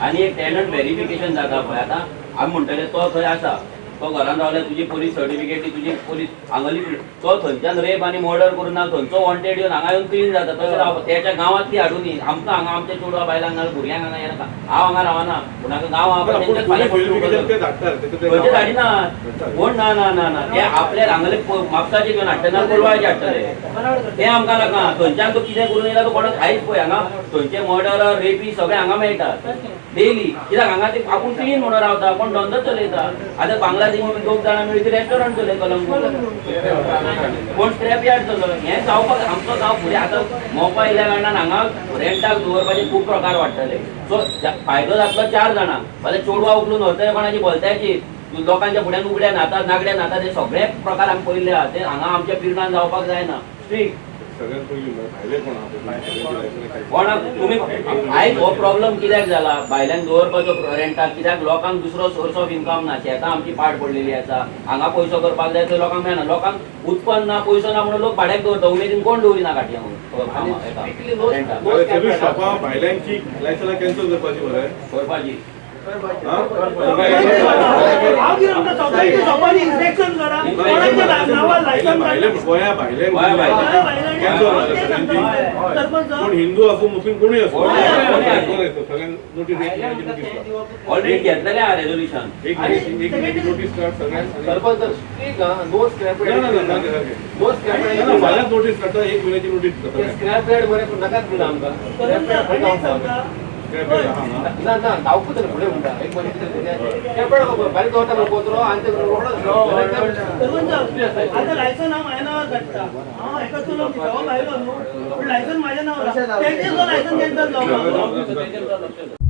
आणि एक tenant verification जाता पळय आतां आमी म्हणटले तो थंय आसा तो घरान रावल्यार तुजी पोलीस सर्टिफिकेट तुजी पोलीस हांगाली तो थंयच्यान रेप आनी मर्डर करून ना थंयचो वॉन्टेड येवन हांगा येवन क्लीन जाता तशें रावप त्याच्या गांवांतली हाडूनी आमकां हांगा आमच्या चेडवा बायलांक नाजाल्यार भुरग्यांक हांगा येनाका हांव हांगा रावना पूण हांगा गांव आहा खंयचे धाडिना कोण ना ना ना ना ते आपल्या हांगाले म्हापसाचे घेवन हाडटना कोलवाचे हाडटले ते आमकां नाका थंयच्यान तो कितें करून येयला तो कोणाक खायच पळय हांगा थंयचे मर्डर रेपी सगळे हांगा मेळटात डेली कित्याक हांगा ते आपूण क्लीन म्हणून रावता कोण धंदो चलयता आतां बांगलादेशी दोग जाणां मेळून ते रेस्टॉरंट चलय कोण स्क्रॅप यार्ड चलय हें जावपाक आमचो गांव फुडें आतां मोपा येयल्या कारणान हांगा रेंटाक दवरपाचे खूब प्रकार वाडटले सो फायदो जातलो 4 जाणां फाल्यां चोडवा उखलून व्हरतले कोणाची भलत्याची लोकांच्या फुड्यान उगड्या न्हातात नागड्या न्हातात ते सगळे प्रकार हांगा पयले आहा ते हांगा आमच्या पिर्डान जावपाक जायना स्ट्रिक्ट कोणाक तुमी आयज हो प्रॉब्लेम कित्याक जाला भायल्यान दवरपाचो रेंटाक कित्याक लोकांक दुसरो सोर्स ऑफ इन्कम ना शेतां आमची पाड पडलेली आसा हांगा पयसो करपाक जाय थंय लोकांक मेळना लोकांक उत्पन्न ना पयसो ना म्हणून लोक भाड्याक दवरता उमेदीन कोण दवरिना गाठया भायल्यांची लायसन्स कॅन्सल करपाची मरे करपाची हिंदू असो मुस्लिम कोणी असो ऑलरेडी घेतलेले आहा रेझोल्युशन नोटीस काढता 1 महिन्याची नोटीस ना ना धावपूच फुडें म्हणटा एक बारीक दवरता कोतरो आनी आता लायसन हांव म्हाज्या नांवार काडटा हांव हेका चलोवंक दिता हो भायलो न्हू पूण लायसन म्हाज्या नांवार तेंचे जो लायसन कॅन्सल जावपाक